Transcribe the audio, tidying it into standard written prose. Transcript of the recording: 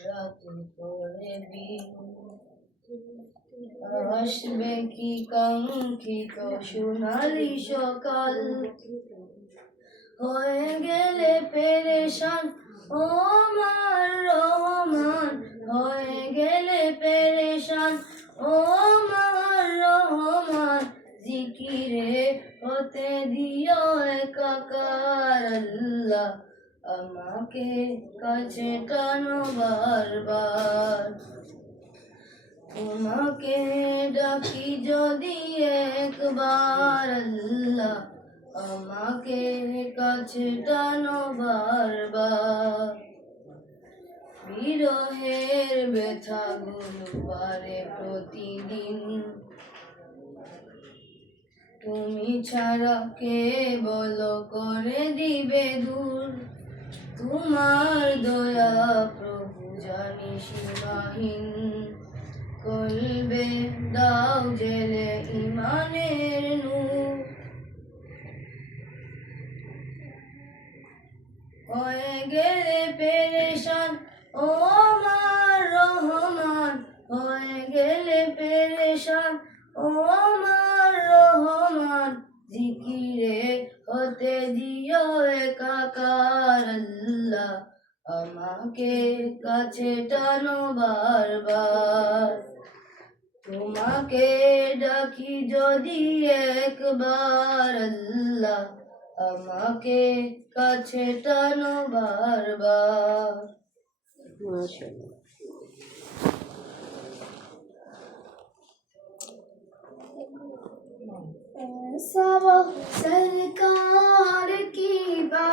রাতে করে দিন আসবে কি কাঙ্ক্ষিত সোনালি সকাল হয়ে গেলে পেরেশান ও আমার রহমান হয়ে গেলে পেরেশান ও আমার রহমান জিকিরে হতে দিও একাকার আল্লাহ আমাকে কাছে টানো বারবার তোমাকে ডাকি যদি একবার আল্লাহ আমাকে কাছে টানো বারবার বিরহের ব্যথাগুলো পারে প্রতিদিন তুমি ছাড়া কে বলো করে দিবে দূর তোমার দয়া প্রভু জানি সীমাহীন কলবে দাও জেলে ইমানের নূর হয়ে গেলে পেরেশান ও আমার রহমান হয়ে গেলে পেরেশান ও আমার রহমান জিকিরে হতে দিও একাকার আল্লাহ আমাকে কাছে টানো বারবার তোমাকে ডাকি যদি একবার আল্লাহ আমাকে কাছে টানো বারবার सब सरकार की बात